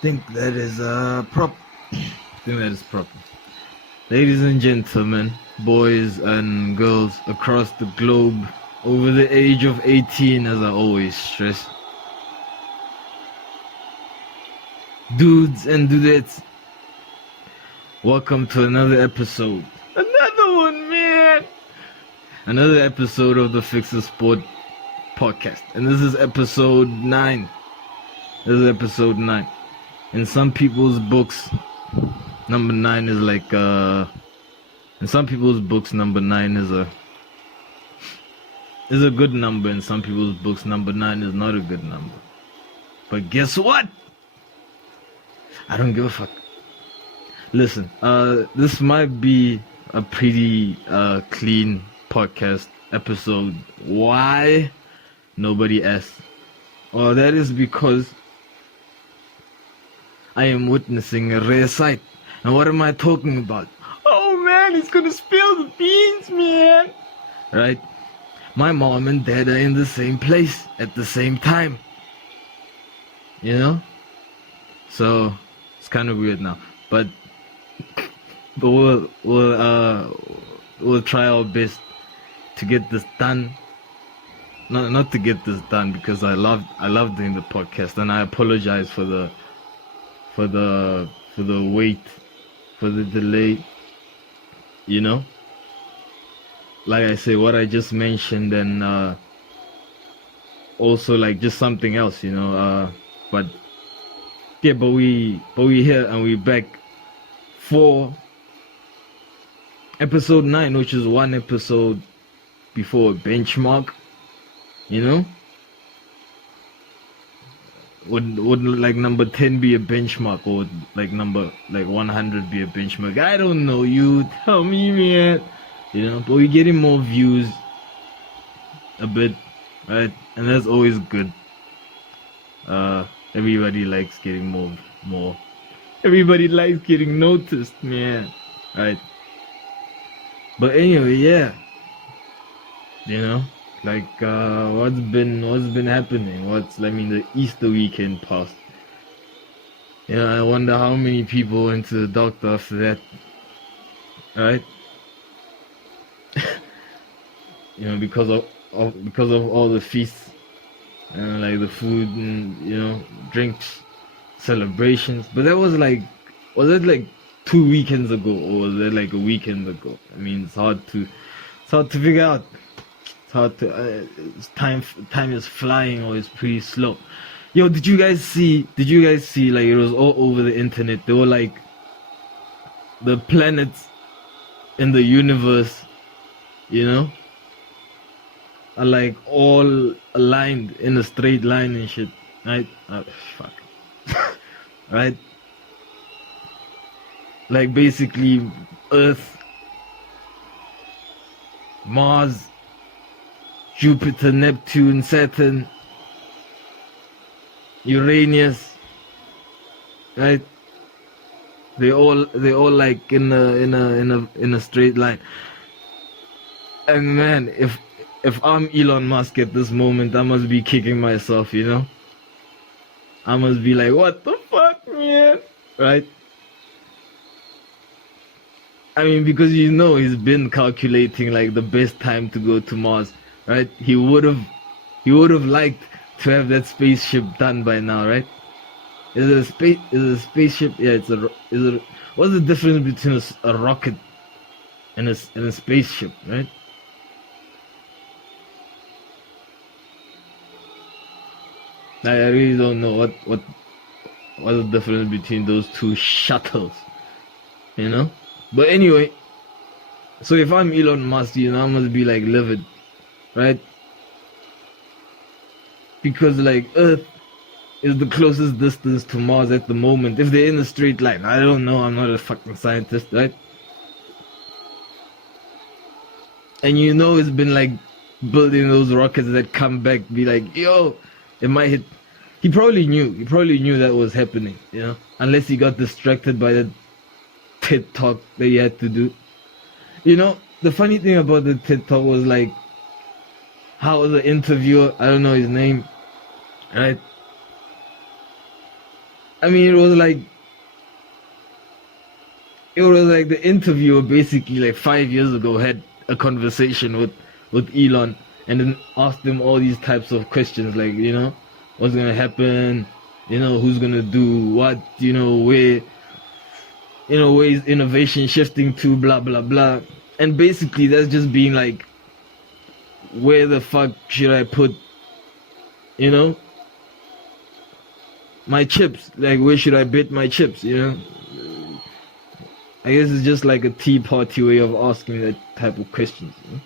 think that is proper. Think that is proper. Ladies and gentlemen, boys and girls across the globe, over the age of 18, as I always stress. Dudes and dudettes, welcome to another episode. Another one, man! Another episode of the FIxasport podcast. And this is episode 9. This is episode 9. In some people's books, number 9 is like, in some people's books, number 9 is a good number. In some people's books, number 9 is not a good number. But guess what? I don't give a fuck. Listen, this might be a pretty clean podcast episode. Why? Nobody asked. Well, that is because I am witnessing a rare sight. And what am I talking about? Oh man, he's gonna spill the beans, man. Right? My mom and dad are in the same place at the same time. You know? So it's kind of weird now. But we'll try our best to get this done. Not to get this done, because I love doing the podcast, and I apologize for the wait, for the delay. You know, like I say, what I just mentioned, and also like just something else, you know. But we here and we back for episode 9, which is one episode before a benchmark. You know, would like number 10 be a benchmark, or would like number 100 be a benchmark? I don't know. You tell me, man. You know, but we're getting more views a bit, right? And that's always good. Everybody likes getting more. Everybody likes getting noticed, man. Right? But anyway, yeah. You know, like what's been happening? The Easter weekend passed. You know, I wonder how many people went to the doctor after that. Right? You know, because of all the feasts and like the food and, you know, drinks, celebrations. But that was like 2 weekends ago, or was that like a weekend ago? I mean, it's hard to figure out. It's hard to time is flying, or it's pretty slow. Yo, did you guys see like, it was all over the internet? They were like, the planets in the universe, you know, are like all aligned in a straight line and shit, right? Fuck. Right? Like basically Earth, Mars, Jupiter, Neptune, Saturn, Uranus, right? They all like in a straight line. And man, if I'm Elon Musk at this moment, I must be kicking myself, you know? I must be like, what the fuck, man? Right? I mean, because, you know, he's been calculating like the best time to go to Mars, right? He would have liked to have that spaceship done by now, right? Is it a spaceship? Yeah, what's the difference between a rocket and a spaceship, right? I really don't know what's the difference between those two shuttles, you know? But anyway, so if I'm Elon Musk, you know, I must be like livid, right? Because like Earth is the closest distance to Mars at the moment, if they're in a straight line. I don't know, I'm not a fucking scientist, right? And you know, it's been like building those rockets that come back, be like, yo, it might hit. He probably knew that was happening, you know, unless he got distracted by that TED talk that he had to do. You know, the funny thing about the TED talk was like, how the interviewer, I don't know his name, right? I mean, it was like the interviewer basically like 5 years ago had a conversation with Elon and then asked him all these types of questions, like, you know, what's gonna happen, you know, who's gonna do what, you know, where is innovation shifting to, blah blah blah. And basically that's just being like, where the fuck should I put, you know, my chips? Like, where should I bet my chips, you know? I guess it's just like a tea party way of asking that type of questions, you know?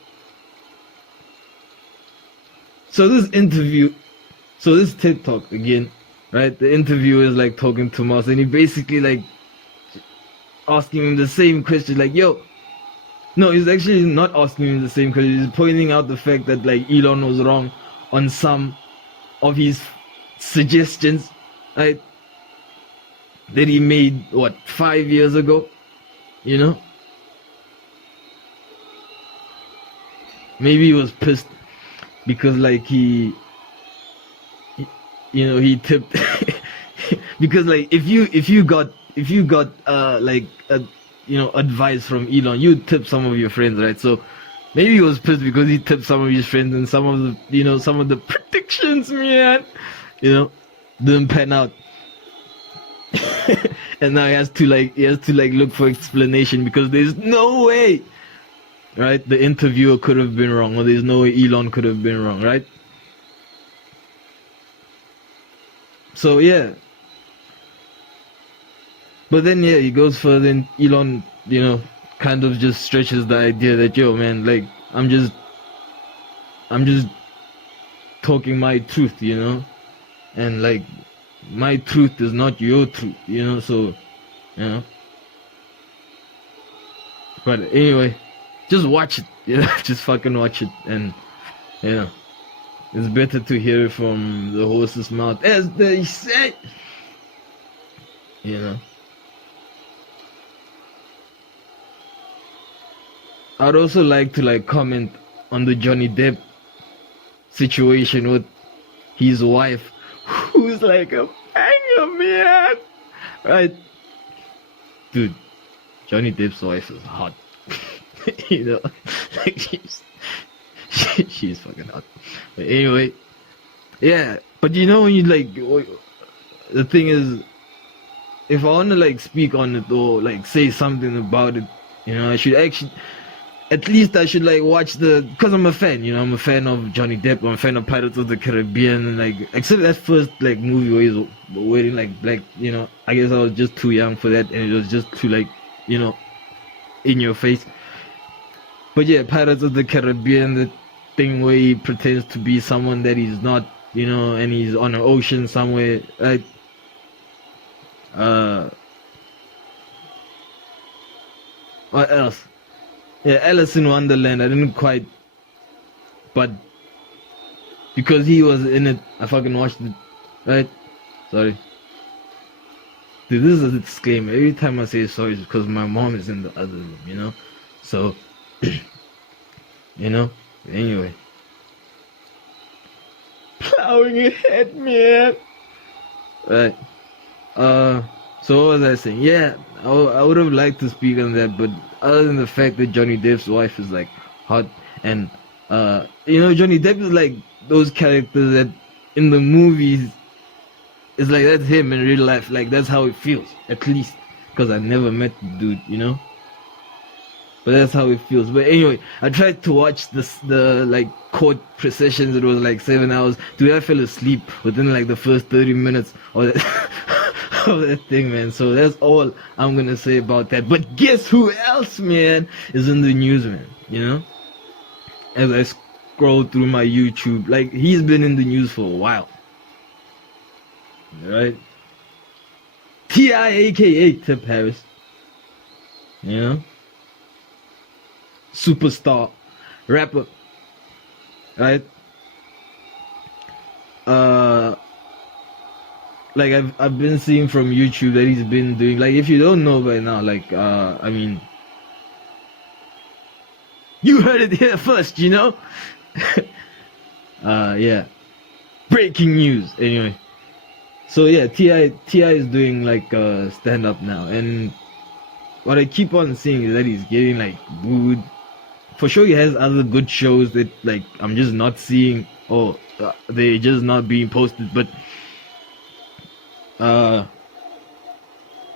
So this TED Talk again, right? The interviewer is like talking to Musk, and he basically like asking him the same question, like, yo, no, he's actually not asking him the same question. He's pointing out the fact that like Elon was wrong on some of his suggestions, right? That he made 5 years ago, you know? Maybe he was pissed because like he tipped because like if you got like advice from Elon, you tip some of your friends, right? So maybe he was pissed because he tipped some of his friends and some of the predictions, man, didn't pan out. And now he has to look for explanation because there's no way, right, the interviewer could have been wrong, or there's no way Elon could have been wrong, right? So yeah, but then he goes further, and Elon kind of just stretches the idea that, yo man, like I'm just talking my truth, and like my truth is not your truth, so but anyway, just watch it, just fucking watch it, and it's better to hear it from the horse's mouth, as they say, I'd also like to comment on the Johnny Depp situation with his wife, who's like a banger, man, right? Dude, Johnny Depp's wife is hot. Like she's fucking hot. But anyway, yeah. But when you the thing is, if I want to speak on it or say something about it, I should actually, at least I should watch because I'm a fan, I'm a fan of Johnny Depp, I'm a fan of Pirates of the Caribbean, except that first movie where he's wearing black, I guess I was just too young for that, and it was just too in your face. But yeah, Pirates of the Caribbean, the thing where he pretends to be someone that he's not, and he's on an ocean somewhere, right? What else? Yeah, Alice in Wonderland, I didn't quite, but because he was in it, I fucking watched it, right? Sorry. Dude, this is a disclaimer. Every time I say sorry, it's because my mom is in the other room, So, anyway. Plowing ahead, man. Right. So what was I saying? Yeah, I would have liked to speak on that, but other than the fact that Johnny Depp's wife is hot, and Johnny Depp is those characters that in the movies, it's that's him in real life. That's how it feels, at least, because I never met the dude, but that's how it feels. But anyway, I tried to watch the court processions. It was 7 hours. Dude, I fell asleep within the first 30 minutes of that of that thing, man. So that's all I'm gonna say about that. But guess who else, man, is in the news, man? As I scroll through my YouTube, he's been in the news for a while, right? T.I. aka Tip Harris, superstar rapper, right? I've been seeing from YouTube that he's been doing, if you don't know by now, I mean, you heard it here first, Yeah, breaking news. Anyway, so yeah, Ti is doing like stand up now, and what I keep on seeing is that he's getting like booed. For sure, he has other good shows that like I'm just not seeing, or they're just not being posted. But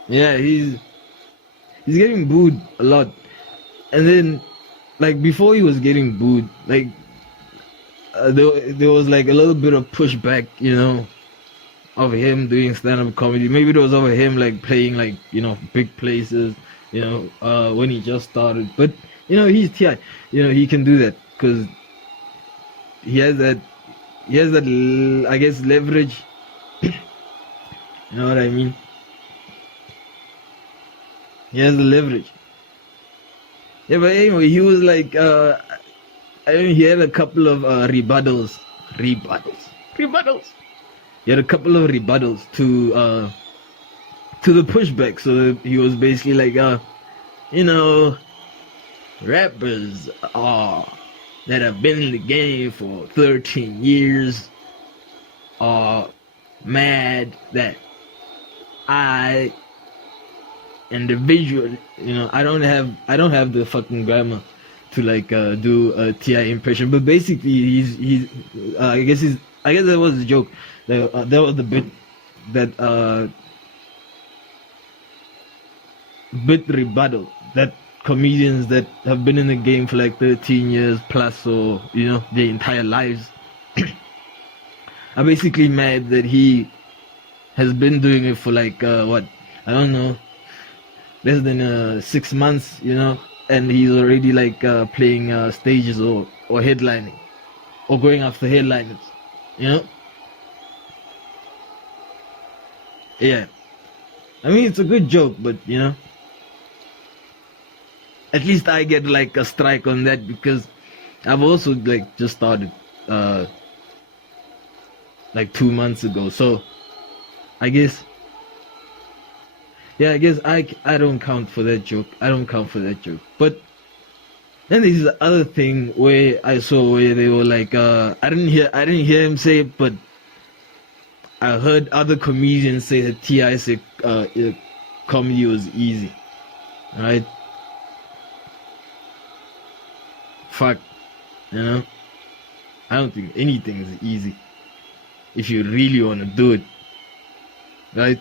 yeah, he's getting booed a lot. And then like before he was getting booed, like there was like a little bit of pushback, of him doing stand-up comedy. Maybe it was over him like playing like big places, when he just started. But he's Ti. He can do that because he has that I guess leverage. You know what I mean? He has the leverage. Yeah, but anyway, he was like he had a couple of rebuttals. He had a couple of rebuttals to the pushback. So he was basically like, rappers that have been in the game for 13 years are mad that I individually, I don't have the fucking grammar to like do a Ti impression, but basically he's I guess that was the joke. That was the bit that bit rebuttal that comedians that have been in the game for like 13 years plus, or their entire lives are basically mad that he has been doing it for like what, I don't know, less than 6 months, and he's already like playing stages or headlining or going after headliners, Yeah, I mean it's a good joke, but at least I get like a strike on that because I've also like just started like 2 months ago, so I guess I don't count for that joke. But then there's the other thing where I saw where they were like, I didn't hear him say it, but I heard other comedians say that Ti said comedy was easy, right? Fuck, I don't think anything is easy if you really want to do it, right?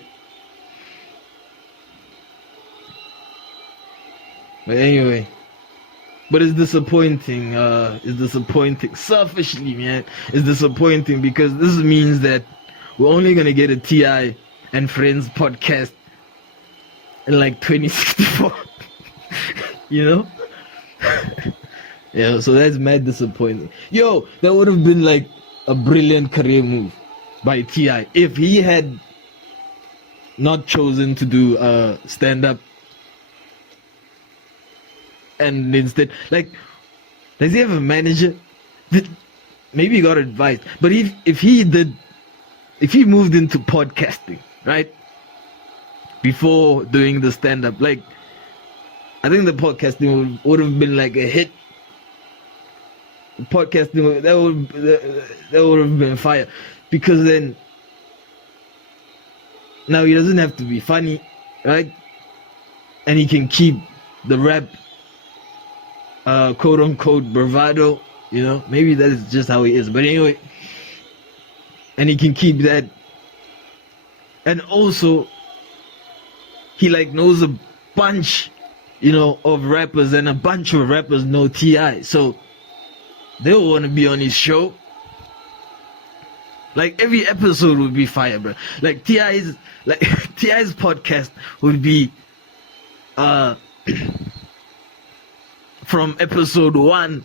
But anyway, but it's disappointing. Selfishly, man, it's disappointing because this means that we're only gonna get a Ti and Friends podcast in like 2064. Yeah, so that's mad disappointing. Yo, that would have been like a brilliant career move by Ti if he had not chosen to do stand up. And instead, like, does he have a manager? Maybe he got advice. But if he moved into podcasting, right, before doing the stand-up, like, I think the podcasting would have been like a hit. Podcasting, that would have been fire. Because then, now he doesn't have to be funny, right? And he can keep the rap quote unquote bravado, maybe that is just how he is, but anyway, and he can keep that, and also he like knows a bunch of rappers, and a bunch of rappers know Ti, so they'll want to be on his show. Like every episode would be fire, bro. Like Ti's podcast would be from episode 1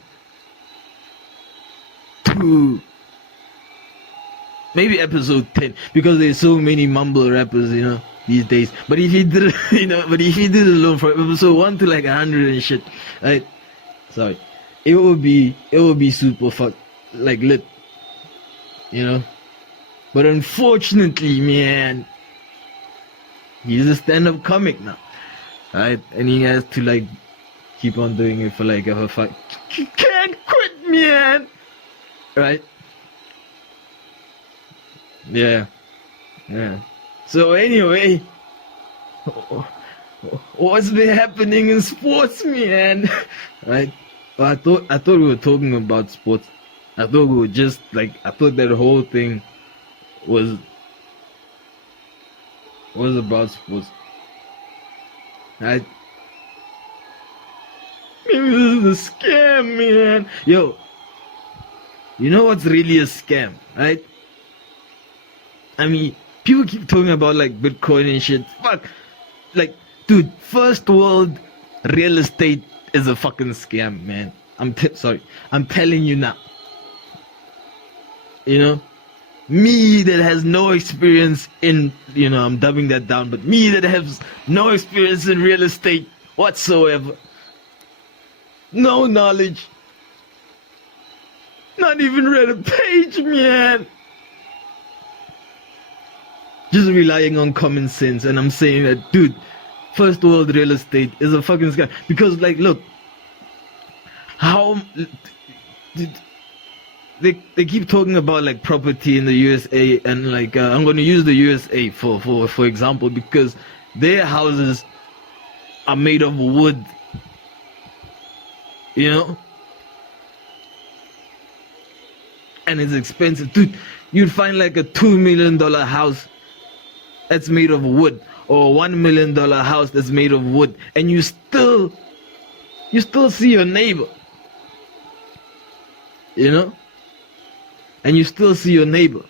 to maybe episode 10, because there's so many mumble rappers, these days. But if he did, it alone from episode 1 to like 100 and shit, right? Sorry, it would be super like lit, But unfortunately, man, he's a stand-up comic now, right? And he has to like keep on doing it for like a fuck. You can't quit, man. Right? Yeah. So anyway, what's been happening in sports, man? Right? Well, I thought we were talking about sports. I thought we were just like, I thought that whole thing was about sports. Right? Maybe this is a scam, man. Yo, you know what's really a scam, right? I mean, people keep talking about like Bitcoin and shit. Fuck. Like, dude, first world real estate is a fucking scam, man. Sorry. I'm telling you now. You know? Me that has no experience in, I'm dubbing that down, but me that has no experience in real estate whatsoever. No knowledge. Not even read a page, man. Just relying on common sense, and I'm saying that, dude, first world real estate is a fucking scam. Because, like, look, how they keep talking about like property in the USA, and like I'm going to use the USA for example, because their houses are made of wood, and it's expensive. Dude, you'd find like a $2 million house that's made of wood, or $1 million house that's made of wood, and you still see your neighbor, and you still see your neighbor.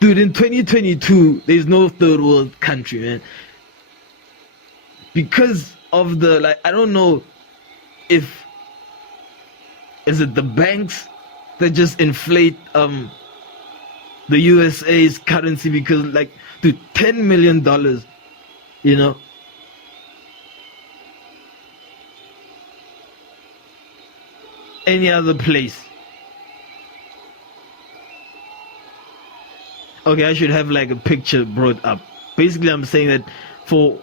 Dude, in 2022, there's no third world country, man. Because of the, like, I don't know is it the banks that just inflate the USA's currency? Because, like, dude, $10 million, any other place. Okay, I should have like a picture brought up. Basically, I'm saying that for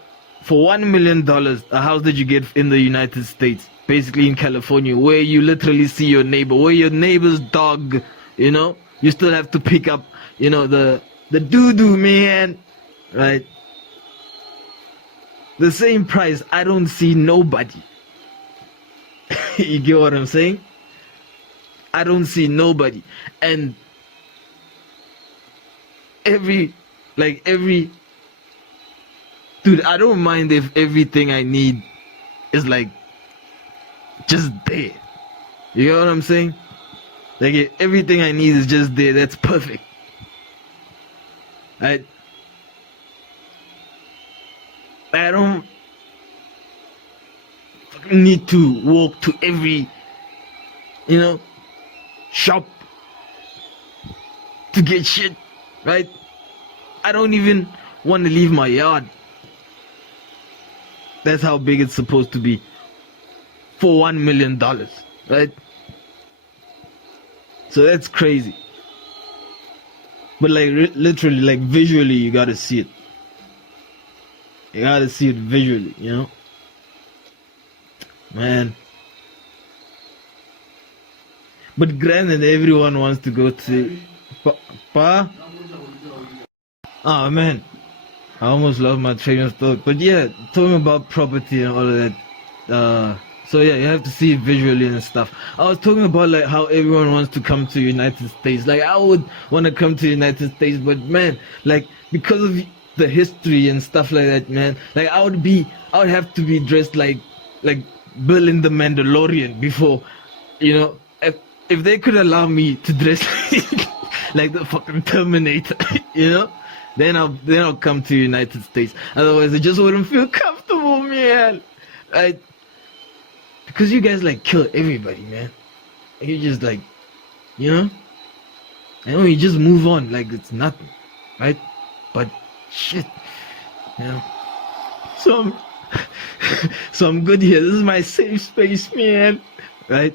$1 million, a house that you get in the United States, basically in California, where you literally see your neighbor, where your neighbor's dog, you still have to pick up, the doo-doo, man, right? The same price, I don't see nobody. You get what I'm saying? I don't see nobody. And every dude, I don't mind if everything I need is like just there. You get what I'm saying? Like, if everything I need is just there, that's perfect. I don't need to walk to every shop to get shit, right? I don't even want to leave my yard. That's how big it's supposed to be for $1 million, right? So that's crazy. But like literally, like visually, you gotta see it. You gotta see it visually, man. But granted, everyone wants to go to Oh man, I almost lost my train of thought. But yeah, talking about property and all of that. So yeah, you have to see it visually and stuff. I was talking about like how everyone wants to come to United States. Like, I would want to come to United States, but man, like, because of the history and stuff like that, man, like I would have to be dressed like Bill in the Mandalorian before, if they could allow me to dress like the fucking Terminator, then I'll come to United States. Otherwise, I just wouldn't feel comfortable, man. Right? Because you guys like kill everybody, man. You just like, I know you just move on like it's nothing, right? But shit, So I'm good here. This is my safe space, man. Right?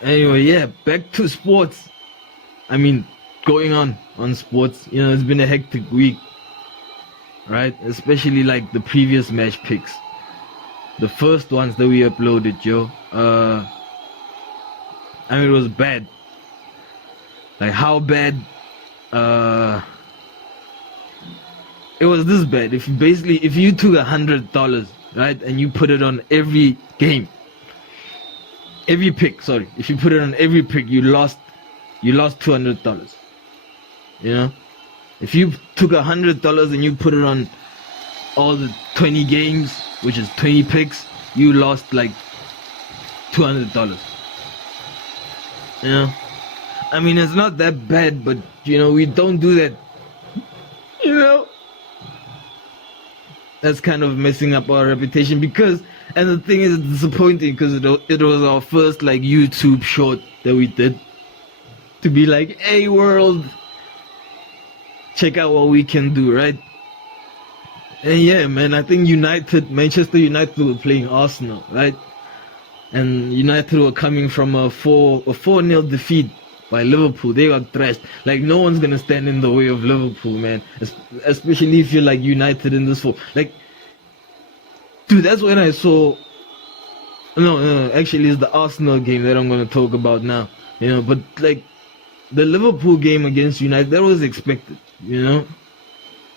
Anyway, yeah, back to sports. I mean, going on sports, it's been a hectic week, right? Especially like the previous match picks, the first ones that we uploaded, it was bad. like how bad it was this bad. If you took $100, right, and you put it on every game, every pick, sorry, if you put it on every pick, you lost $200. You know, if you took $100 and you put it on all the 20 games, which is 20 picks, you lost like $200. You know, I mean, it's not that bad, but you know, we don't do that. You know, that's kind of messing up our reputation because, and the thing is, it's disappointing because it was our first like YouTube short that we did to be like, hey world, check out what we can do, right? And yeah, man, I think Manchester United were playing Arsenal, right? And United were coming from a 4-0 defeat by Liverpool. They got thrashed. Like, no one's gonna stand in the way of Liverpool, man. Especially if you're like United in this form. Like, dude, that's when I saw. No, actually, it's the Arsenal game that I'm gonna talk about now. You know, but like the Liverpool game against United, that was expected. You know,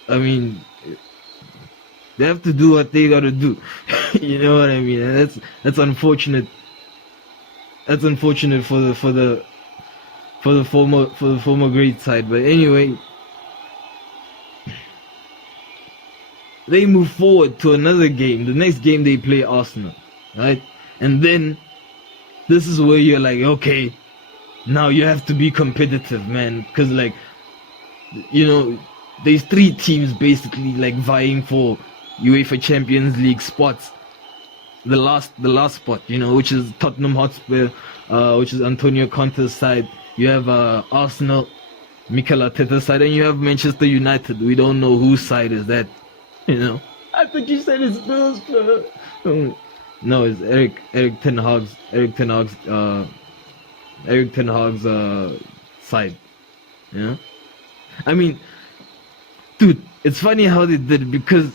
I mean, they have to do what they gotta do. You know what I mean? And that's unfortunate. That's unfortunate for the former great side. But anyway, they move forward to another game. The next game they play Arsenal, right? And then this is where you're like, okay, now you have to be competitive, man, because like, you know, there's 3 teams basically like vying for UEFA Champions League spots. The last spot, you know, which is Tottenham Hotspur, which is Antonio Conte's side. You have Arsenal, Mikel Arteta's side, and you have Manchester United. We don't know whose side is that, you know. I think you said it's Spurs. No, it's Eric Ten Hag's side. You know, I mean, dude, it's funny how they did it because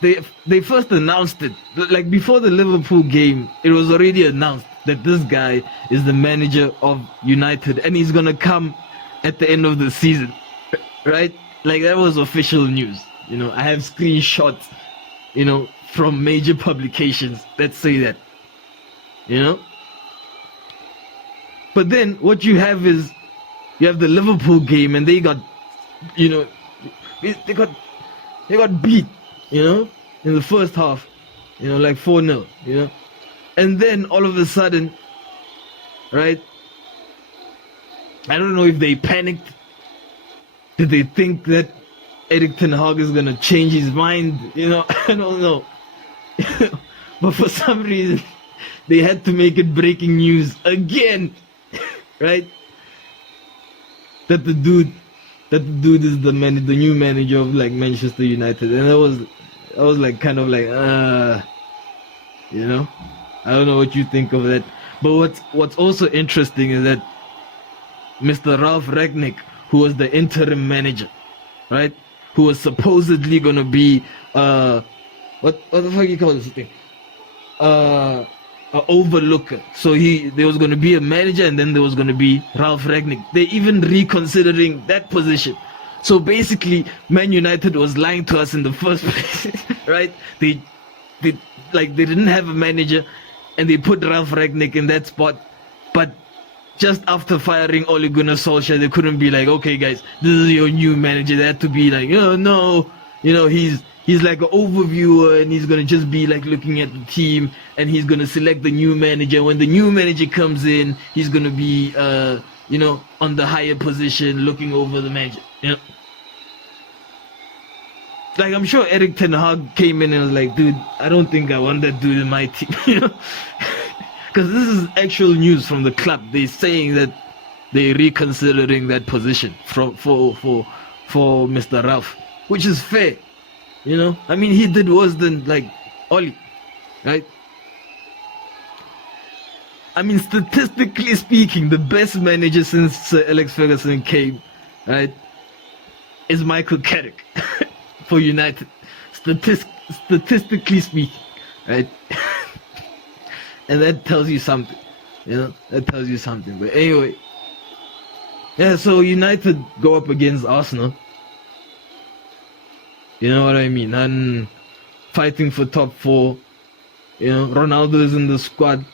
they first announced it, like before the Liverpool game. It was already announced that this guy is the manager of United and he's gonna come at the end of the season, right? Like, that was official news. You know, I have screenshots, you know, from major publications that say that, you know. But then what you have is, you have the Liverpool game and they got, you know, they got beat, you know, in the first half, you know, like 4-0, you know. And then all of a sudden, right, I don't know if they panicked. Did they think that Erik ten Hag is gonna change his mind? You know, I don't know. But for some reason, they had to make it breaking news again, right? That the dude is the new manager of like Manchester United, and I was like kind of like, you know, I don't know what you think of that. But what's also interesting is that Mr. Ralf Rangnick, who was the interim manager, right, who was supposedly gonna be what the fuck you call this thing? An overlooker. So there was gonna be a manager and then there was gonna be Ralf Rangnick. They even reconsidering that position. So basically, Man United was lying to us in the first place, right? They didn't have a manager, and they put Ralf Rangnick in that spot. But just after firing Ole Gunnar Solskjaer, they couldn't be like, okay, guys, this is your new manager. They had to be like, oh no, you know, he's like an overviewer, and he's gonna just be like looking at the team, and he's gonna select the new manager. When the new manager comes in, he's gonna be, you know, on the higher position, looking over the manager. You know? Like, I'm sure Erik ten Hag came in and was like, dude, I don't think I want that dude in my team, you know? Because this is actual news from the club. They're saying that they're reconsidering that position for Mr. Ralph, which is fair, you know? I mean, he did worse than, like, Oli, right? I mean, statistically speaking, the best manager since Sir Alex Ferguson came, right, is Michael Carrick. For United, statistically speaking, right? And that tells you something, you know. That tells you something. But anyway, Yeah, so United go up against Arsenal. You know what I mean? And fighting for top 4. You know, Ronaldo is in the squad.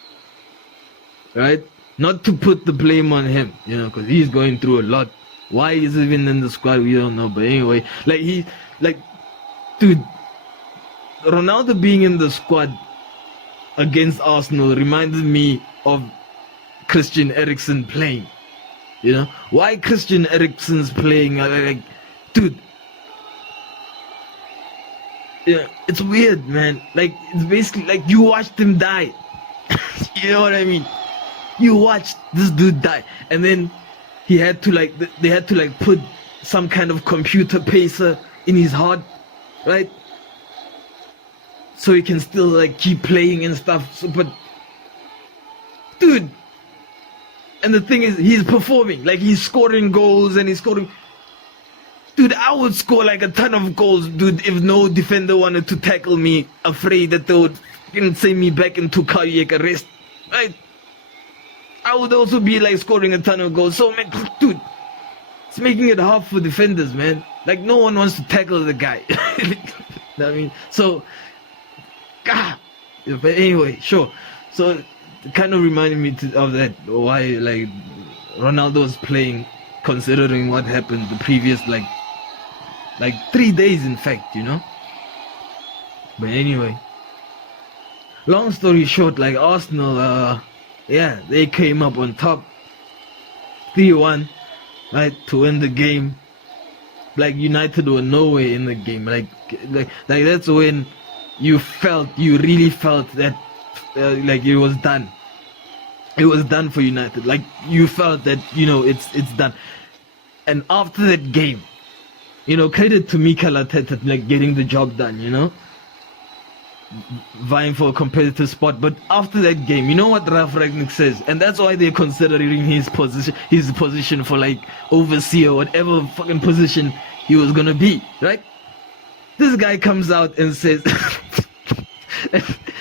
Right? Not to put the blame on him, you know, because he's going through a lot. Why he's even in the squad, we don't know. But anyway, dude, Ronaldo being in the squad against Arsenal reminded me of Christian Eriksen playing. You know, why Christian Eriksen's playing? Dude, yeah, it's weird, man. Like, it's basically like you watched him die. You know what I mean? You watched this dude die, and then they had to put some kind of computer pacer in his heart, right? So he can still like keep playing and stuff. So, but dude, and the thing is, he's performing, like he's scoring goals and he's scoring. Dude, I would score like a ton of goals, dude, if no defender wanted to tackle me, afraid that they would send me back into cardiac arrest, right? I would also be like scoring a ton of goals. So, man, dude, it's making it hard for defenders, man. Like, no one wants to tackle the guy. I mean, so, but anyway, sure. So, it kind of reminded me of that, why, like, Ronaldo was playing, considering what happened the previous, like 3 days, in fact, you know? But anyway, long story short, like, Arsenal, yeah, they came up on top 3-1, right, to win the game. Like, United were nowhere in the game. Like that's when you really felt that like it was done. It was done for United. Like, you felt that, you know, it's done. And after that game, you know, credit to Mikel Arteta, like, getting the job done, you know, vying for a competitive spot. But after that game, you know what Ralf Rangnick says, and that's why they're considering his position for like overseer, whatever fucking position he was gonna be, right? This guy comes out and says,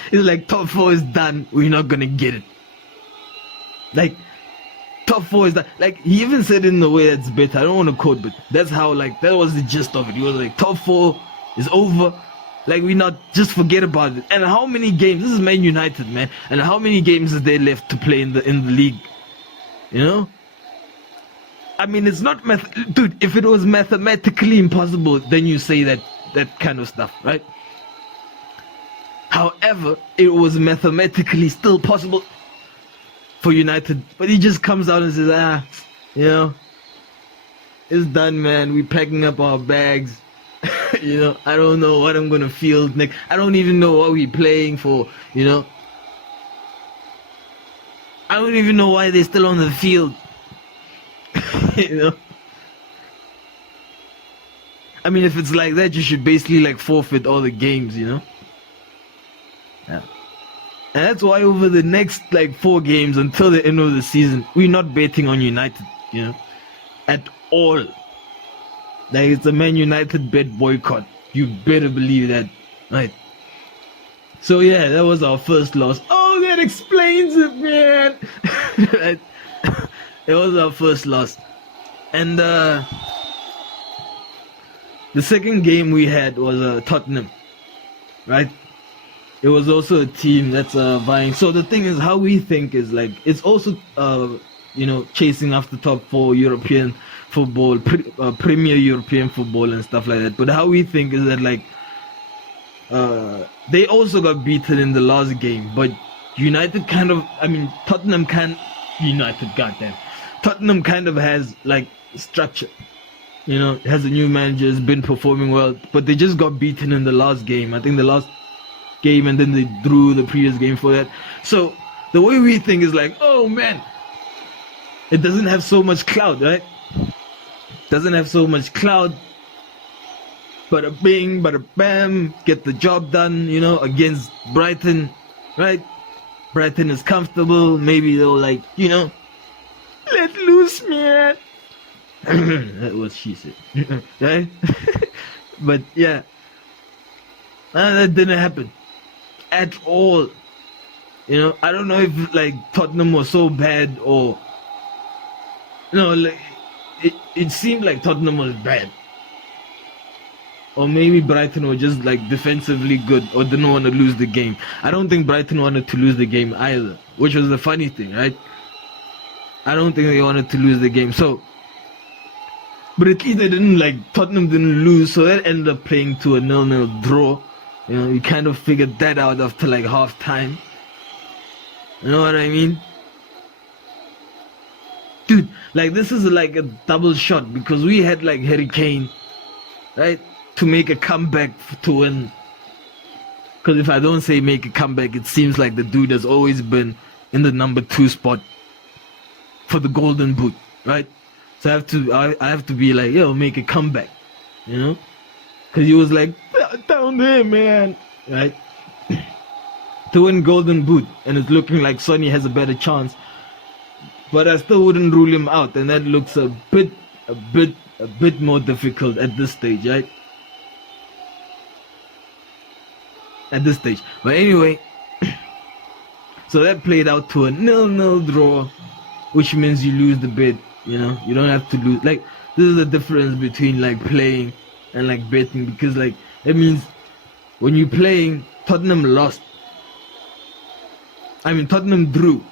he's like, top 4 is done, we're not gonna get it. Like, top 4 is done. Like, he even said it in a way that's better. I don't want to quote, but that's how, like, that was the gist of it. He was like, top 4 is over. Like, we not, just forget about it. And how many games? This is Man United, man. And how many games is there left to play in the league? You know? I mean, it's not dude, if it was mathematically impossible, then you say that kind of stuff, right? However, it was mathematically still possible for United. But he just comes out and says, you know, it's done, man. We're packing up our bags. You know, I don't know what I'm gonna feel next. I don't even know what we're playing for, you know. I don't even know why they're still on the field. You know. I mean, if it's like that, you should basically like forfeit all the games, you know. Yeah. And that's why over the next like 4 games until the end of the season, we're not betting on United, you know, at all. Like, it's a Man United bet boycott. You better believe that, right? So yeah, that was our first loss. Oh, that explains it, man. Right? It was our first loss. And the second game we had was Tottenham, right? It was also a team that's vying. So the thing is, how we think is like, it's also you know, chasing after top 4 European football, Premier European football and stuff like that. But how we think is that, like, they also got beaten in the last game, but United kind of, I mean, Tottenham kind of has like structure, you know, has a new manager, has been performing well, but they just got beaten in the last game. I think the last game, and then they drew the previous game for that. So the way we think is like, oh man, it doesn't have so much cloud, right? Doesn't have so much cloud. Bada bing, bada bam, get the job done, you know, against Brighton, right? Brighton is comfortable. Maybe they'll, like, you know, let loose, man. That was she said, right? But yeah, that didn't happen at all. You know, I don't know if like Tottenham was so bad, or, you know, like, it seemed like Tottenham was bad. Or maybe Brighton were just like defensively good or didn't want to lose the game. I don't think Brighton wanted to lose the game either, which was the funny thing, right? I don't think they wanted to lose the game. So, but at least they didn't, like, Tottenham didn't lose, so that ended up playing to a 0-0 draw. You know, you kind of figured that out after like half time. You know what I mean? Dude, like, this is like a double shot because we had like Harry Kane, right, to make a comeback to win. Because if I don't say make a comeback, it seems like the dude has always been in the number 2 spot for the golden boot, right? So I have to be like, yo, make a comeback, you know? Because he was like, down there, man, right? To win golden boot, and it's looking like Sonny has a better chance. But I still wouldn't rule him out, and that looks a bit more difficult at this stage, right? At this stage. But anyway, so that played out to a 0-0 draw, which means you lose the bid, you know? You don't have to lose. Like, this is the difference between like playing and like betting, because like that means when you're playing, Tottenham lost. I mean, Tottenham drew,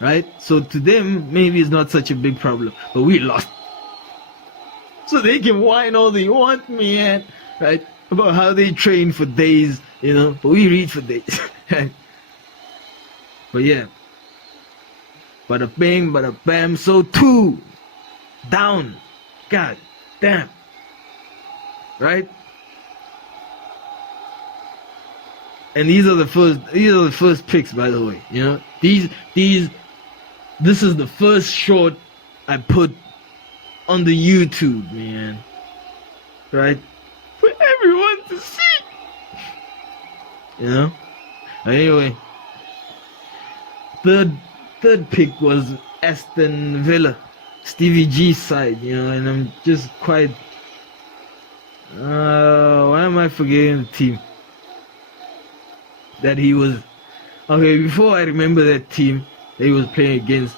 right? So to them, maybe it's not such a big problem, but we lost. So they can whine all they want, man, right? About how they train for days, you know, but we read for days. But yeah, bada bang, bada bam. So 2 down, god damn, right? And these are the first picks, by the way. You know, this is the first short I put on the YouTube, man. Right? For everyone to see. You know? Anyway. Third pick was Aston Villa. Stevie G's side, you know, and I'm just quite why am I forgetting the team that he was? Okay, before I remember that team that he was playing against,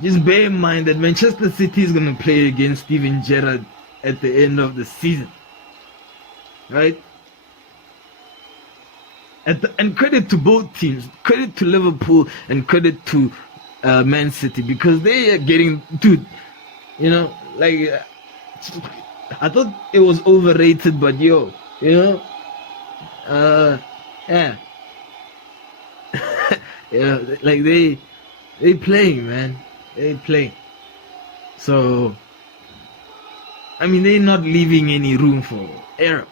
just bear in mind that Manchester City is going to play against Steven Gerrard at the end of the season, right? And credit to both teams, credit to Liverpool and credit to Man City, because they are getting, dude, you know, like, I thought it was overrated, but yo, you know, yeah. Yeah, like they playing, man. They playing. So, I mean, they're not leaving any room for error,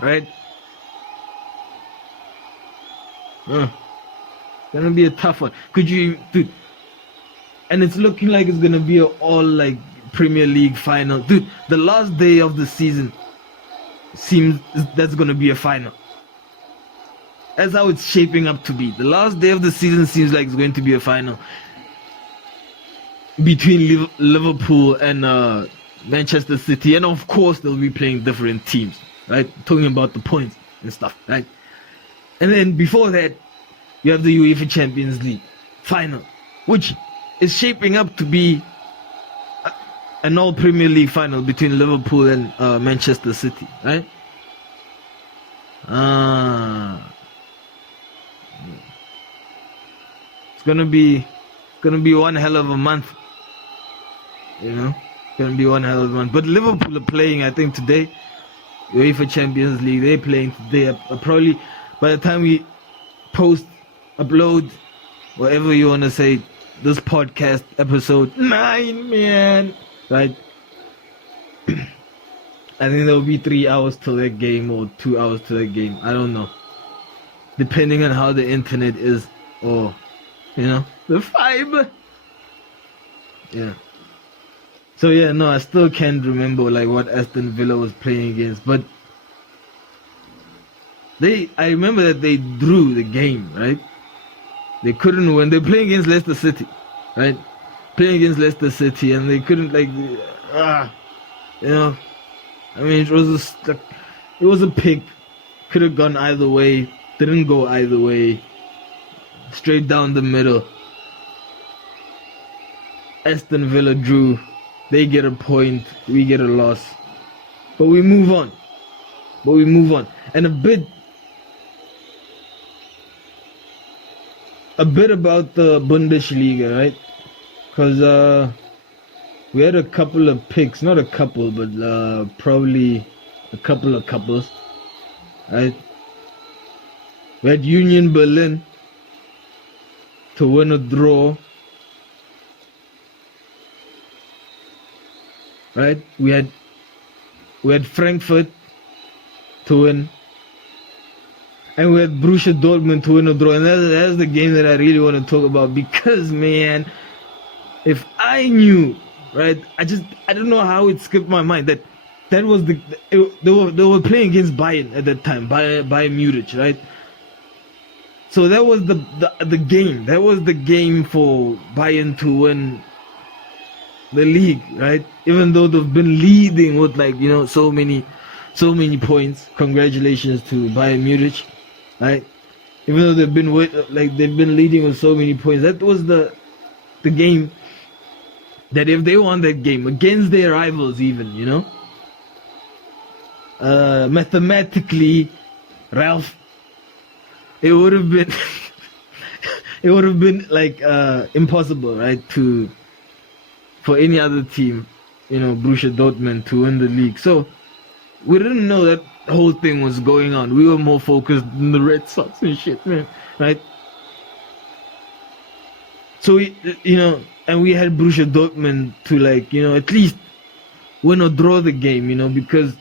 right? Gonna be a tough one. Could you, dude? And it's looking like it's gonna be all like Premier League final, dude. The last day of the season seems that's gonna be a final. That's how it's shaping up to be. The last day of the season seems like it's going to be a final between Liverpool and Manchester City, and of course they'll be playing different teams, right? Talking about the points and stuff, right? And then before that, you have the UEFA Champions League final, which is shaping up to be an all Premier League final between Liverpool and Manchester City, right? It's gonna be one hell of a month, you know. Gonna be one hell of a month. But Liverpool are playing, I think, today. UEFA Champions League, they're playing today. Probably by the time we upload, whatever you wanna say, this podcast episode 9, man, right? I think there will be 3 hours till that game or 2 hours till that game. I don't know, depending on how the internet is, or you know, the fiber. Yeah. So yeah, no, I still can't remember like what Aston Villa was playing against, but I remember that they drew the game, right? They couldn't win. They're playing against Leicester City, right? Playing against Leicester City, and they couldn't, like, you know. I mean, it was a pick. Could have gone either way. Didn't go either way. Straight down the middle. Aston Villa drew. They get a point. We get a loss. But we move on. And a bit about the Bundesliga, right? Because we had a couple of picks. Not a couple, but probably a couple of couples. Right? We had Union Berlin to win or draw. Right? We had Frankfurt to win. And we had Borussia Dortmund to win or draw. And that's the game that I really want to talk about. Because, man, if I knew, right, I don't know how it skipped my mind that was they were playing against Bayern at that time, Bayern Munchen, right? So that was the game. That was the game for Bayern to win the league, right? Even though they've been leading with so many points. Congratulations to Bayern Munich, right? Even though they've been leading with so many points. That was the game that if they won that game against their rivals, even mathematically, Ralph, it would have been impossible, right, for any other team, Borussia Dortmund to win the league. So we didn't know that whole thing was going on. We were more focused on the Red Sox and shit, man, right? So and we had Borussia Dortmund to at least win or draw the game, because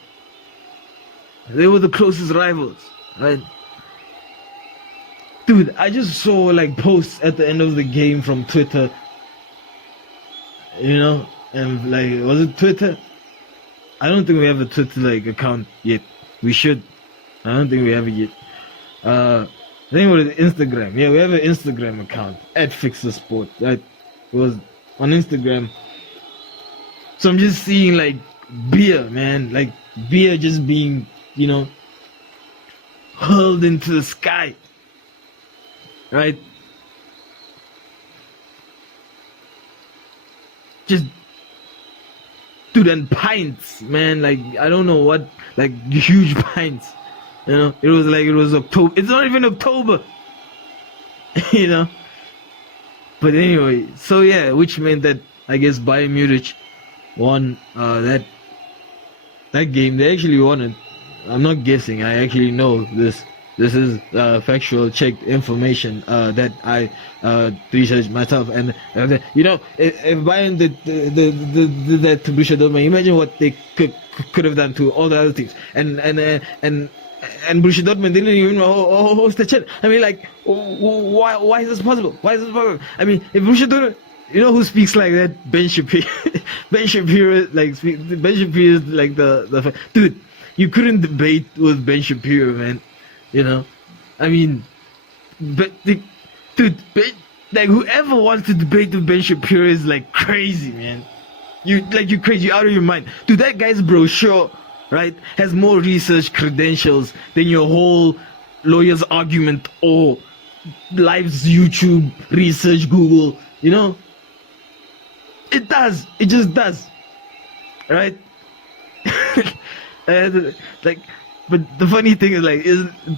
they were the closest rivals, right? Dude, I just saw posts at the end of the game from Twitter, and was it Twitter? I don't think we have a Twitter account yet. We should. I don't think we have it yet. I think it was Instagram. Yeah, we have an Instagram account at FIxasport. Right? It was on Instagram. So I'm just seeing beer, man, beer just being, hurled into the sky. Right? Just, dude, and pints, man, I don't know what, huge pints, it was October. It's not even October, but anyway, so yeah, which meant that I guess Bayern Munich won that game. They actually won it. I'm not guessing, I actually know this. This is factual, checked information that I researched myself. And if Bayern did that to Borussia Dortmund, imagine what they could have done to all the other teams. And Borussia Dortmund didn't even host the chat. I mean, why is this possible? Why is this possible? I mean, if Borussia Dortmund, who speaks like that? Ben Shapiro. Ben Shapiro, Ben Shapiro is the dude. You couldn't debate with Ben Shapiro, man. I mean, but dude, whoever wants to debate with Ben Shapiro is crazy, man. You're crazy, you're out of your mind. Dude, that guy's brochure, right, has more research credentials than your whole lawyer's argument or Live's YouTube research Google. It does. It just does. Right? But the funny thing is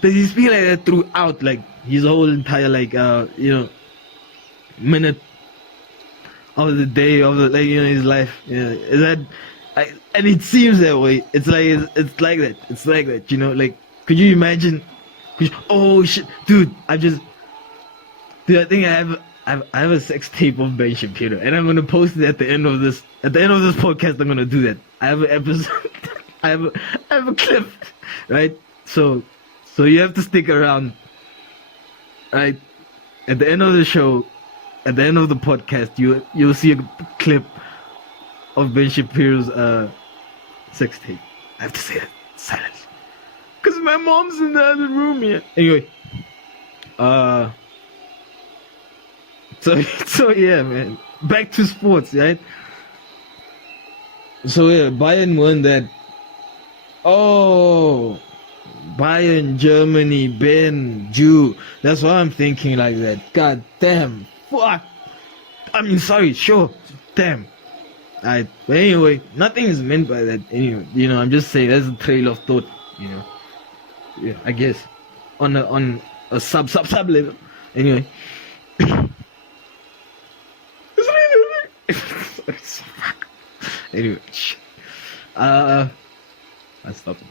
does he speak like that throughout his whole entire minute of the day of his life? Is that and it seems that way. It's like that. It's like that. Could you imagine? Oh shit, dude! I think I have a sex tape of Ben Shapiro, and I'm gonna post it at the end of this podcast. I'm gonna do that. I have an episode. I have a clip, right? So you have to stick around, right? At the end of the show, at the end of the podcast, you'll see a clip of Ben Shapiro's sex tape. I have to say that silently, cause my mom's in the other room here. Anyway, so yeah, man. Back to sports, right? So yeah, Bayern won that. Oh, Bayern, Germany, Ben, Jew. That's why I'm thinking like that. God damn. Fuck. I mean, sorry, sure. damn. Alright, but anyway, nothing is meant by that. Anyway, I'm just saying that's a trail of thought. Yeah, I guess on a sub level. Anyway. Anyway, I stopped.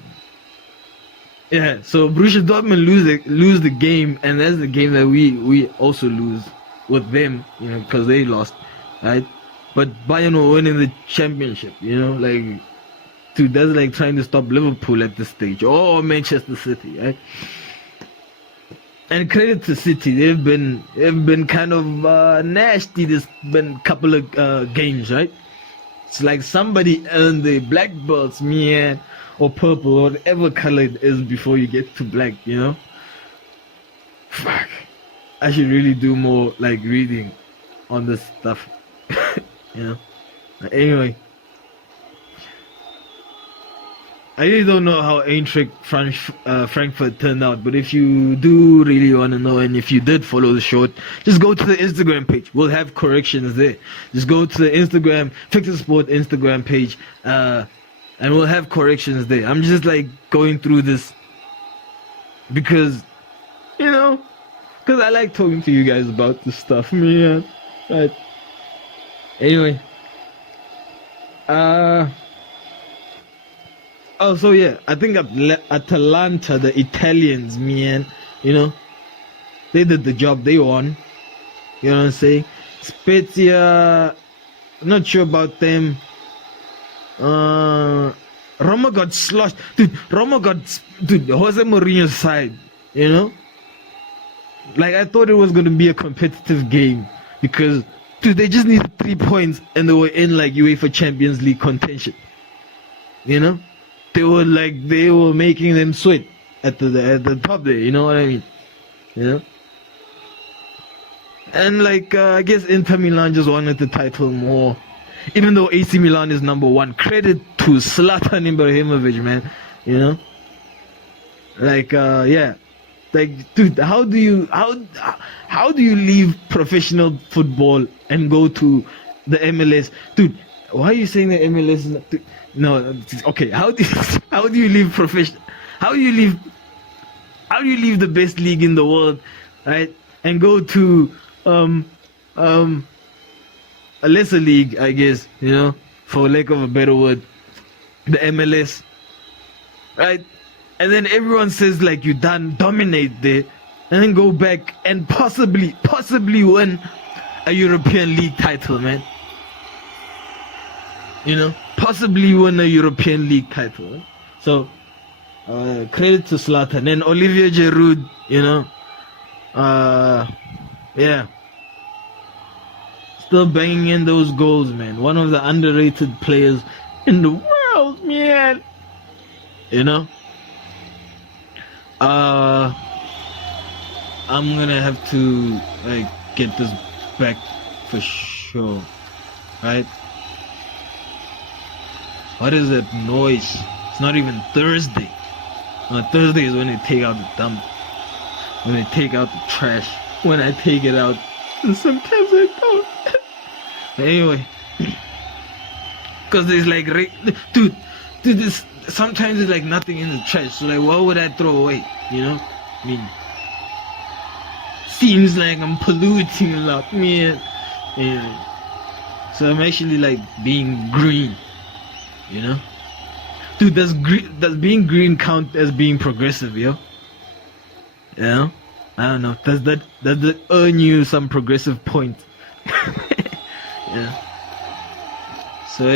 Yeah, so Borussia Dortmund lose the game, and that's the game that we also lose with them, because they lost, right? But Bayern were winning the championship, like, dude, that's like trying to stop Liverpool at this stage, or Manchester City, right? And credit to City, they've been kind of nasty. There's been a couple of games, right? It's like somebody earned the black belts, myan, or purple, or whatever color it is before you get to black, Fuck. I should really do more like reading on this stuff, Anyway. I really don't know how Eintracht Frankfurt turned out, but if you do really want to know, and if you did follow the short, just go to the Instagram page. We'll have corrections there. Just go to the FIxasport Instagram page, and we'll have corrections there. I'm just like going through this because, because I like talking to you guys about this stuff, man. Right. Anyway. Oh, so yeah, I think Atalanta, the Italians, man, they did the job, they won. You know what I'm saying? Spezia, not sure about them. Roma got sloshed. Dude, Jose Mourinho's side, Like, I thought it was going to be a competitive game because, dude, they just needed 3 points and they were in, like, UEFA Champions League contention. They were making them sweat at the top there, you know what I mean? And like I guess Inter Milan just wanted the title more, even though AC Milan is number one. Credit to Zlatan Ibrahimovic, man. Like yeah, like dude, how do you leave professional football and go to the MLS, dude? Why are you saying the MLS? No, okay. How do you leave professional? How do you leave the best league in the world, right? And go to a lesser league, I guess, for lack of a better word, the MLS, right? And then everyone says like you dominate there, and then go back and possibly win a European League title, man. Possibly win a European League title. So, credit to Zlatan. And Olivier Giroud, yeah. Still banging in those goals, man. One of the underrated players in the world, man. I'm gonna have to, like, get this back for sure, right? What is that noise? It's not even Thursday. Thursday is when they take out the dump. When they take out the trash. When I take it out. And sometimes I don't. Anyway. Because there's like... Dude, sometimes there's like nothing in the trash. So like, what would I throw away? I mean... Seems like I'm polluting a lot, man. Anyway. So I'm actually like being green. Dude, does being green count as being progressive, yo? I don't know. Does that earn you some progressive point? Yeah. So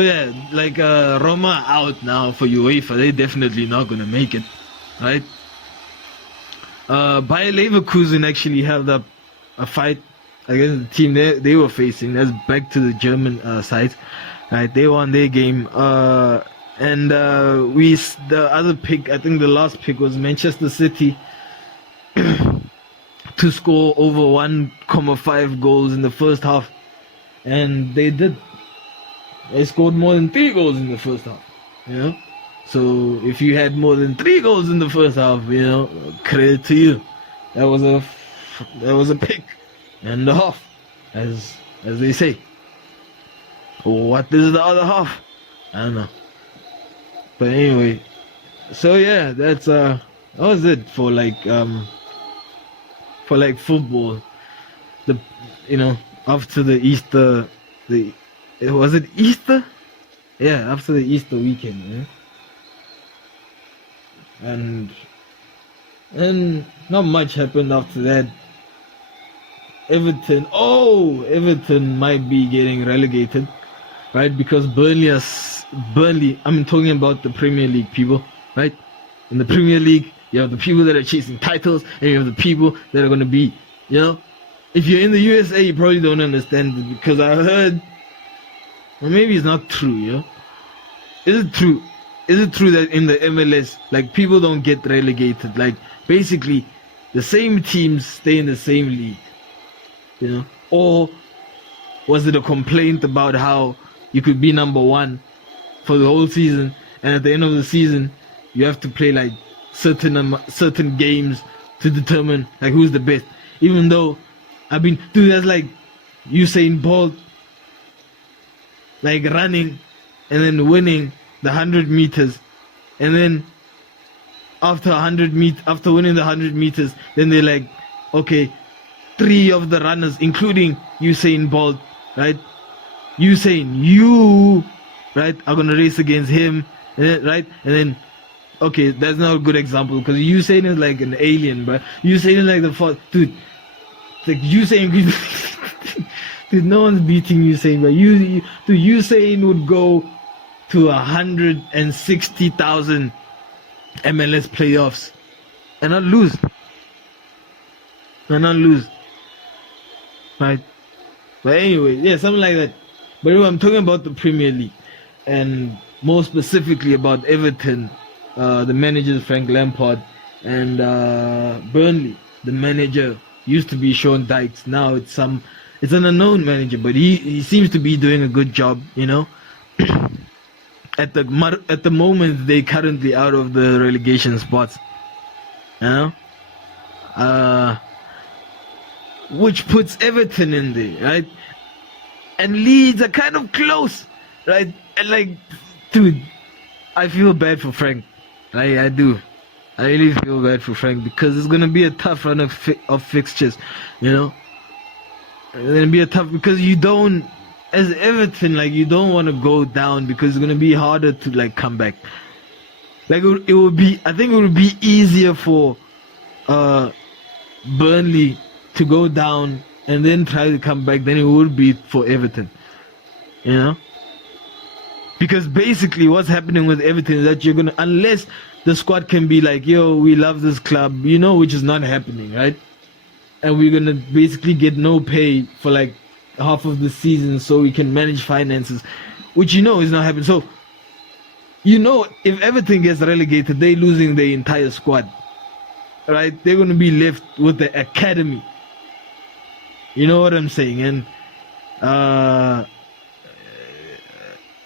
yeah, like Roma out now for UEFA. They're definitely not gonna make it, right? Bayer Leverkusen actually held up a fight against the team they were facing. That's back to the German side, right? They won their game, and the other pick, I think the last pick was Manchester City to score over 1.5 goals in the first half, and they did. They scored more than 3 goals in the first half. So if you had more than 3 goals in the first half, credit to you. That was a pick. and the half, as they say. What is the other half? I don't know. But anyway, so yeah, that was it for football. After the Easter, was it Easter? Yeah, after the Easter weekend, and not much happened after that. Everton might be getting relegated, right? Because Burnley, I'm talking about the Premier League people, right? In the Premier League, you have the people that are chasing titles, and you have the people that are going to be, if you're in the USA, you probably don't understand it, because I heard, well, maybe it's not true, Is it true? Is it true that in the MLS, people don't get relegated? Basically, the same teams stay in the same league, Or was it a complaint about how you could be number one for the whole season, and at the end of the season, you have to play certain games to determine who's the best? Even though, that's like Usain Bolt, running and then winning the 100 meters, and then after winning the 100 meters, then they're okay, 3 of the runners, including Usain Bolt, right? You are gonna race against him, right? And then, okay, that's not a good example, because Usain is like an alien, but Usain is the first dude. Usain, dude, no one's beating Usain, but Usain would go to 160,000 MLS playoffs and not lose. Right? But anyway, yeah, something like that. But anyway, I'm talking about the Premier League, and more specifically about Everton. The manager is Frank Lampard, and Burnley, the manager used to be Sean Dykes. Now it's an unknown manager, but he seems to be doing a good job, At the moment, they currently out of the relegation spots, which puts Everton in there, right? And Leeds are kind of close, right? And dude, I feel bad for Frank. I do. I really feel bad for Frank, because it's gonna be a tough run of fixtures, It's gonna be a tough, because you don't, as Everton, you don't want to go down, because it's gonna be harder to come back. I think it would be easier for Burnley to go down and then try to come back than it would be for Everton, because basically what's happening with Everton is that you're gonna, unless the squad can be yo, we love this club, which is not happening, right? And we're gonna basically get no pay for half of the season, so we can manage finances, which is not happening. So if Everton gets relegated, they're losing their entire squad, right? They're gonna be left with the academy. You know what I'm saying? And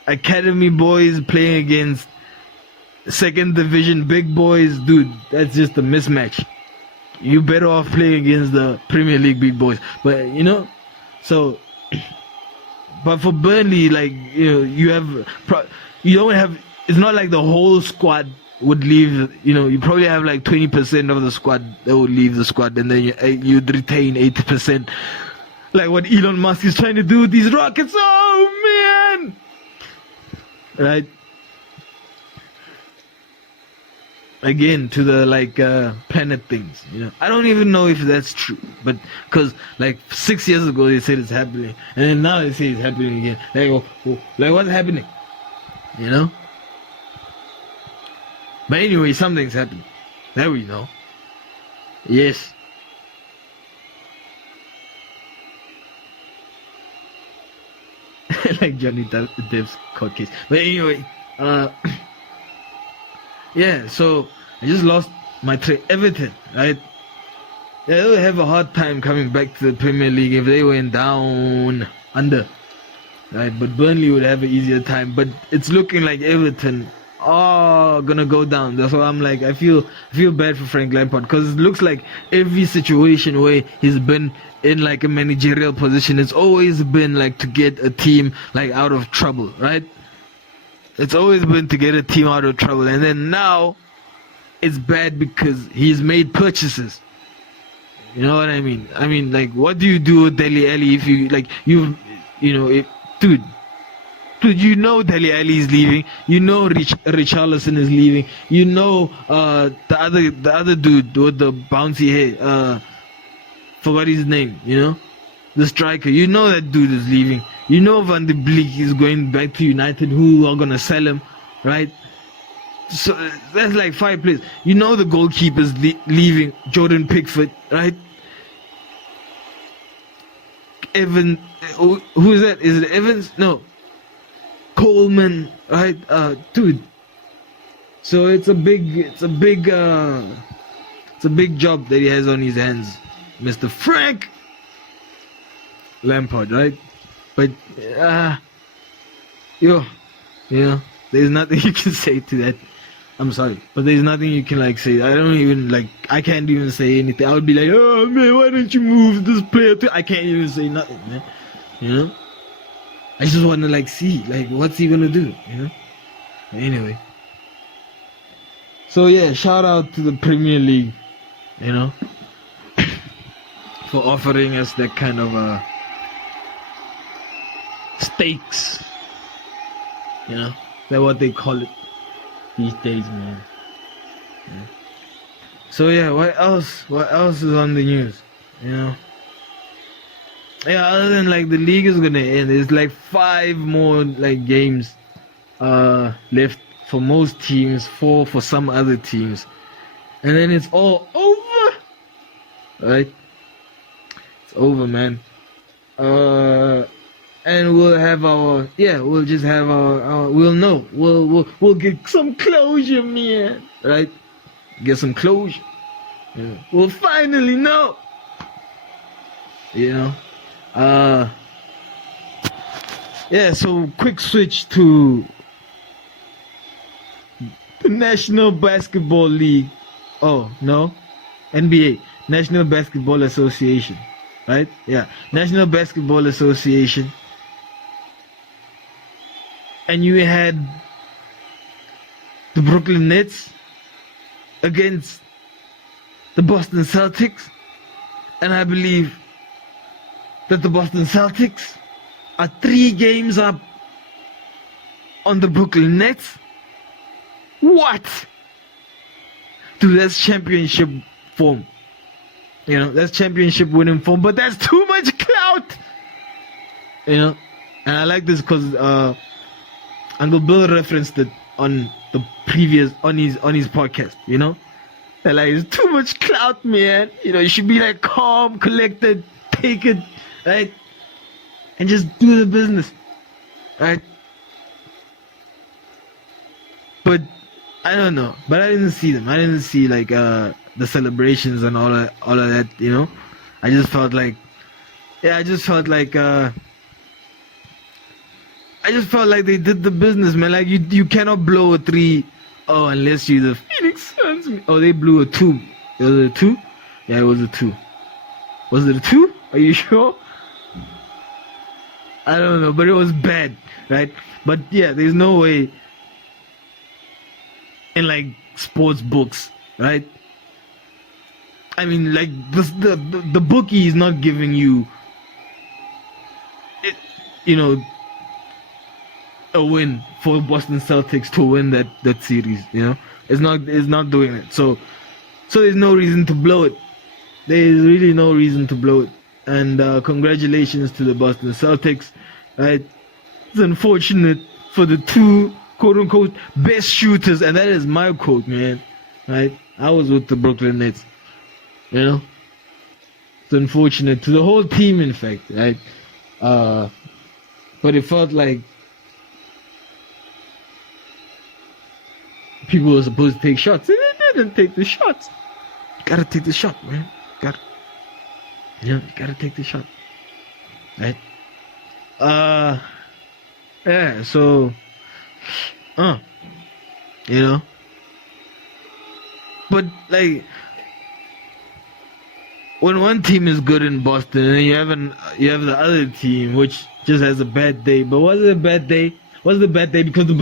academy boys playing against second division big boys, dude, that's just a mismatch. You better off playing against the Premier League big boys. But so, but for Burnley, you don't have, it's not like the whole squad would leave. You probably have 20% of the squad that would leave the squad, and then you'd retain 80%, like what Elon Musk is trying to do with these rockets. Oh man, right? Again, to the planet things, I don't even know if that's true, but because 6 years ago they said it's happening, and then now they say it's happening again. What's happening? But anyway, something's happening. That we know. Yes. Like Johnny Depp's court case. But anyway, yeah, so I just lost my trade. Everton, right? They will have a hard time coming back to the Premier League if they went down under, right? But Burnley would have an easier time. But it's looking like Everton all gonna go down. That's why I'm like, I feel bad for Frank Lampard, because it looks like every situation where he's been in like a managerial position, it's always been like to get a team like out of trouble, right? It's always been to get a team out of trouble, and then now it's bad because he's made purchases. You know what I mean? I mean, like, what do you do with Dele Alli if you like dude, you know Dele Alli is leaving. You know Richarlison is leaving. You know the other dude with the bouncy hair. Forgot his name. You know, the striker. You know that dude is leaving. You know Van de Beek is going back to United. Who are gonna sell him, right? So that's like 5 players. You know the goalkeeper's leaving. Jordan Pickford, right? Evans. Who is that? Is it Evans? No. Coleman, right? Dude. So it's a big job that he has on his hands, Mr. Frank Lampard, right? But there's nothing you can say to that. I'm sorry, but there's nothing you can like say. I can't even say anything. I would be like, oh man, why don't you move this player to? I can't even say nothing, man. You know? I just want to like see, like, what's he gonna do, you know? Anyway. So yeah, shout out to the Premier League, you know, for offering us that kind of stakes. You know, that's what they call it these days, man. Yeah. So yeah, what else is on the news? You know? Yeah, other than like the league is gonna end, there's like 5 more like games left for most teams, 4 for some other teams, and then it's all over. Right? It's over, man. And we'll just have our we'll know. We'll get some closure, man. Right? Get some closure. Yeah. We'll finally know. You know? Yeah, so quick switch to the National Basketball League. Oh, no. NBA. National Basketball Association. Right? Yeah. National Basketball Association. And you had the Brooklyn Nets against the Boston Celtics. And I believe that the Boston Celtics are 3 games up on the Brooklyn Nets. What? Dude, that's championship form. You know, that's championship winning form, but that's too much clout. You know, and I like this because Uncle Bill referenced it on the previous on his podcast. You know, they're like, it's too much clout, man. You know, you should be like calm, collected, take it, right, and just do the business, right? But I don't know. But I didn't see them. I didn't see like the celebrations and all of that. You know, I just felt like they did the business, man. Like you cannot blow a 3 unless you're the Phoenix Suns. Oh, they blew a 2. Was it a 2? Yeah, it was a 2. Was it a 2? Are you sure? I don't know, but it was bad, right? But yeah, there's no way in like sports books, right? I mean, like the bookie is not giving you, a win for Boston Celtics to win that series. You know, it's not doing it. So there's no reason to blow it. There's really no reason to blow it. And congratulations to the Boston Celtics, right? It's unfortunate for the 2 quote-unquote best shooters, and that is my quote, man, right? I was with the Brooklyn Nets, you know? It's unfortunate to the whole team, in fact, right? But it felt like people were supposed to take shots, and they didn't take the shots. You gotta take the shot, man. You gotta take the shot, right? Yeah, so you know. But like, when one team is good in Boston and you have the other team which just has a bad day. But was it a bad day? Was it a bad day because the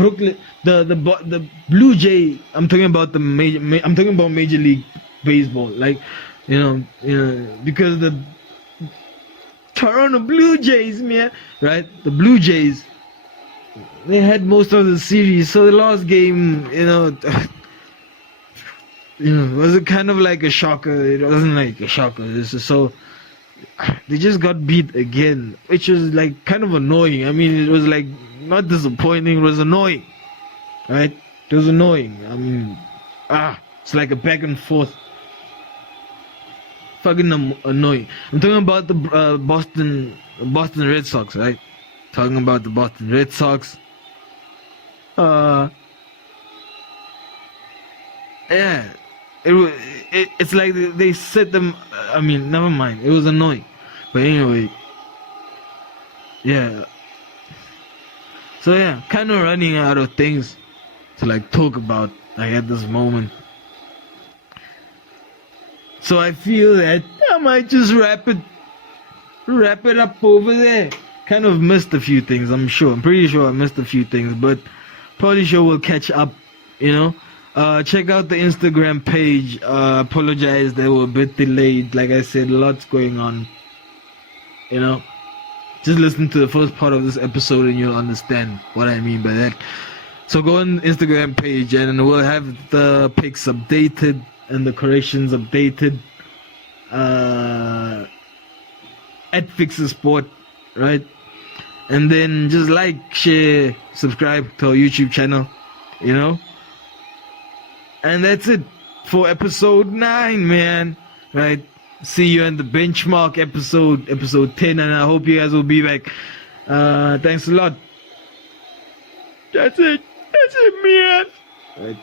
Blue Jay? I'm talking about I'm talking about Major League Baseball. Like, you know, because the Toronto Blue Jays, man, right? The Blue Jays, they had most of the series, so the last game, you know. Was it kind of like a shocker? It wasn't like a shocker. So they just got beat again, which was like kind of annoying. I mean, it was like not disappointing. It was annoying, right? It was annoying. I mean, it's like a back and forth. Fucking annoying. I'm talking about the Boston Red Sox, right? Talking about the Boston Red Sox. Yeah. It's like they set them. I mean, never mind. It was annoying, but anyway, yeah. So yeah, kind of running out of things to like talk about like at this moment. So I feel that I might just wrap it up over there. Kind of missed a few things. I'm pretty sure I missed a few things, but probably sure we'll catch up. You know. Check out the Instagram page. Apologize, they were a bit delayed. Like I said, lots going on. You know, just listen to the first part of this episode and you'll understand what I mean by that. So go on the Instagram page and we'll have the pics updated and the corrections updated. At FIxasport, right? And then just like, share, subscribe to our YouTube channel. You know. And that's it for episode 9, man. Right? See you in the benchmark episode 10, and I hope you guys will be back. Thanks a lot. That's it, man. Right.